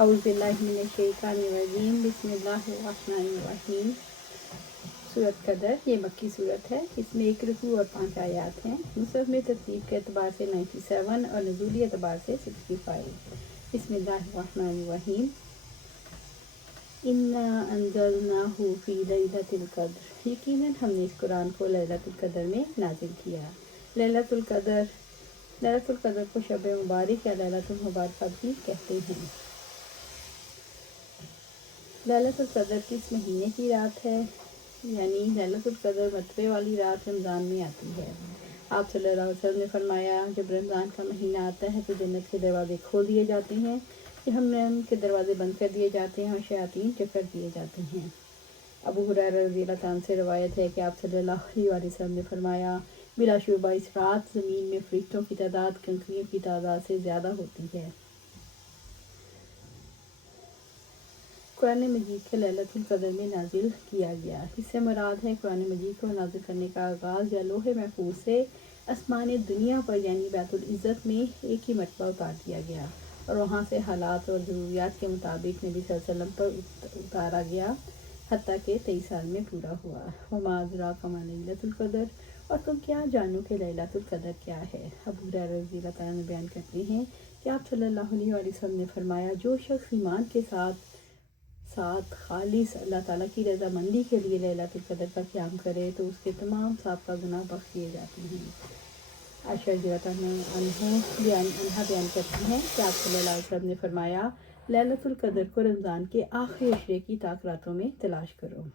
اعوذ باللہ من الشیطان الرجیم بسم اللہ الرحمن الرحیم۔ سورۃ قدر یہ مکی صورت ہے، اس میں 1 رکوع اور 5 آیات ہیں۔ مصحف میں ترتیب کے اعتبار سے 97 اور نزولی اعتبار سے 65۔ بسم اللہ الرحمن الرحیم۔ انا انزلناہ فی لیلۃ القدر، یقیناً ہم نے اس قرآن کو لیلۃ القدر میں نازل کیا۔ لیلۃ القدر کو شب مبارک یا لیلۃ المبارکہ بھی کہتے ہیں۔ لیلۃ القدر کس مہینے کی رات ہے؟ یعنی لیلۃ القدر مرتبے والی رات رمضان میں آتی ہے۔ آپ صلی اللہ علیہ وسلم نے فرمایا، جب رمضان کا مہینہ آتا ہے تو جنت کے دروازے کھول دیے جاتے ہیں، جہنم کے دروازے بند کر دیے جاتے ہیں اور شیاطین چکر دیے جاتے ہیں۔ ابو ہریرہ رضی اللہ عنہ سے روایت ہے کہ آپ صلی اللہ علیہ وسلم نے فرمایا، بلا شبہ اس رات زمین میں فرشتوں کی تعداد کنکریوں کی تعداد سے زیادہ ہوتی ہے۔ قرآن مجید کو لیلۃ القدر میں نازل کیا گیا۔ اس سے مراد ہے قرآن مجید کو نازل کرنے کا آغاز یا لوح محفوظ سے آسمان دنیا پر یعنی بیت العزت میں ایک ہی مرتبہ اتار دیا گیا اور وہاں سے حالات اور ضروریات کے مطابق نبی صلی اللہ علیہ وسلم پر اتارا گیا، حتیٰ کہ 23 سال میں پورا ہوا۔ وما ادراک ما لیلۃ القدر، اور تم کیا جانو کہ لیلۃ القدر کیا ہے؟ ابو ہریرہ رضی اللہ عنہ بیان کرتے ہیں کہ آپ صلی اللہ علیہ وسلم نے فرمایا، جو شخص ایمان کے ساتھ خالص اللہ تعالیٰ کی رضامندی کے لیے لیلۃ القدر کا قیام کرے تو اس کے تمام سابقہ گناہ بخش دیے جاتے ہیں۔ عائشہ رضی اللہ عنہا بیان کرتی ہیں کہ آپ صلی اللہ علیہ وسلم نے فرمایا، لیلۃ القدر کو رمضان کے آخری عشرے کی طاق راتوں میں تلاش کرو۔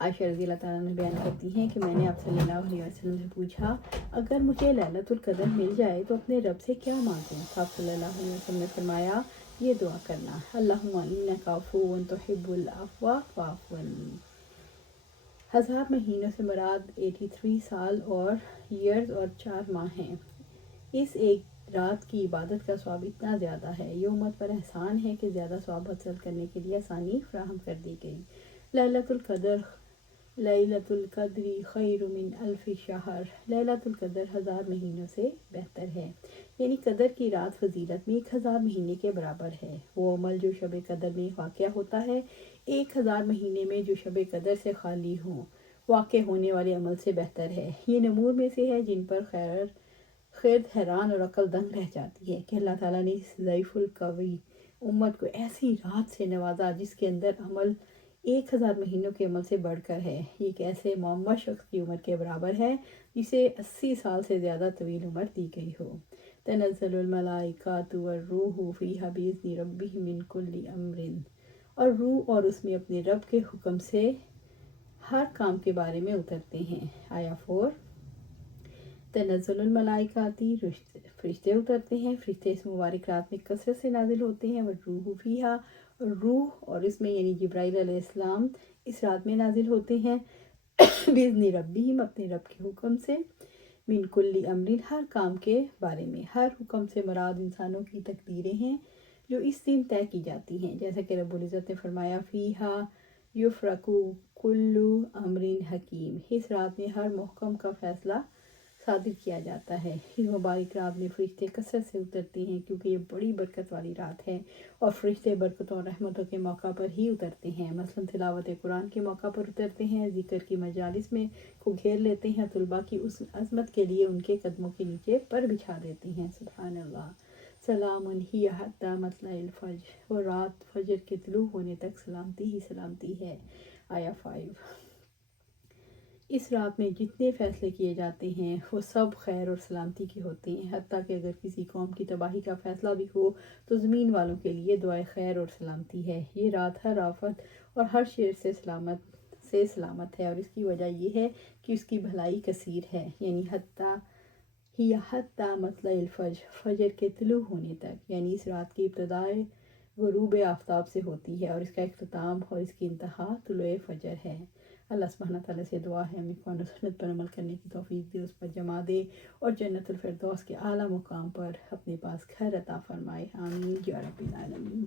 عائشہ رضی اللہ عنہا بیان کرتی ہیں کہ میں نے آپ صلی اللہ علیہ وسلم سے پوچھا، اگر مجھے لیلۃ القدر مل جائے تو اپنے رب سے کیا مانگوں؟ تو آپ صلی اللہ علیہ وسلم نے فرمایا، یہ دعا کرنا، اللہم انک عفو تحب العفو فاعف عنی۔ 1000 مہینوں سے مراد 83 سال اور ایئرز اور 4 ماہ ہیں۔ اس ایک رات کی عبادت کا ثواب اتنا زیادہ ہے، یہ امت پر احسان ہے کہ زیادہ ثواب حاصل کرنے کے لیے آسانی فراہم کر دی گئی۔ لیلۃ القدر خیر من الف شہر، لیلۃ القدر 1000 مہینوں سے بہتر ہے، یعنی قدر کی رات فضیلت میں 1000 مہینے کے برابر ہے۔ وہ عمل جو شب قدر میں واقع ہوتا ہے 1000 مہینے میں جو شب قدر سے خالی ہوں واقع ہونے والے عمل سے بہتر ہے۔ یہ نمور میں سے ہے جن پر خرد حیران اور عقل دنگ رہ جاتی ہے کہ اللہ تعالیٰ نے اس ضعیف القوی امت کو ایسی رات سے نوازا جس کے اندر عمل 1000 مہینوں کے عمل سے بڑھ کر ہے۔ یہ ایک ایسے معمر شخص کی عمر کے برابر ہے جسے 80 سال سے زیادہ طویل عمر دی گئی ہو۔ تنزل الملائکۃ والروح فیہا بإذن ربہم من کل امر، اور روح اور اس میں اپنے رب کے حکم سے ہر کام کے بارے میں اترتے ہیں۔ آیا 4، تنزل الملائکۃ، فرشتے اترتے ہیں۔ فرشتے اس مبارک رات میں کثرت سے نازل ہوتے ہیں۔ والروح فیہا، اور روح اور اس میں یعنی جبرائیل علیہ السلام اس رات میں نازل ہوتے ہیں۔ بإذن ربہم، اپنے رب کے حکم سے۔ من کل امر، ہر کام کے بارے میں۔ ہر حکم سے مراد انسانوں کی تقدیریں ہیں جو اس دن طے کی جاتی ہیں، جیسا کہ رب العزت نے فرمایا، فیہا یفرق کل امر حکیم، اس رات میں ہر محکم کا فیصلہ صادر کیا جاتا ہے۔ اس مبارک رات میں فرشتے کثرت سے اترتے ہیں کیونکہ یہ بڑی برکت والی رات ہے، اور فرشتے برکتوں اور رحمتوں کے موقع پر ہی اترتے ہیں۔ مثلا تلاوت قرآن کے موقع پر اترتے ہیں، ذکر کی مجالس میں کو گھیر لیتے ہیں، طلباء کی اس عظمت کے لیے ان کے قدموں کے نیچے پر بچھا دیتے ہیں۔ سبحان اللہ۔ سلام ہی حتی مطلع الفجر، وہ رات فجر کے طلوع ہونے تک سلامتی ہی سلامتی ہے۔ آیا 5، اس رات میں جتنے فیصلے کیے جاتے ہیں وہ سب خیر اور سلامتی کے ہوتے ہیں، حتیٰ کہ اگر کسی قوم کی تباہی کا فیصلہ بھی ہو تو زمین والوں کے لیے دعائے خیر اور سلامتی ہے۔ یہ رات ہر آفت اور ہر شر سے سلامت ہے، اور اس کی وجہ یہ ہے کہ اس کی بھلائی کثیر ہے، یعنی حتی مطلع الفجر، فجر کے طلوع ہونے تک، یعنی اس رات کی ابتدا غروب آفتاب سے ہوتی ہے اور اس کا اختتام اور اس کی انتہا طلوع فجر ہے۔ اللہ سبحانہ تعالیٰ سے دعا ہے ہمیں قرآن و سنت پر عمل کرنے کی توفیق دے، اس پر جمع دے اور جنت الفردوس کے اعلیٰ مقام پر اپنے پاس گھر عطا فرمائے۔ آمین یا رب العالمین۔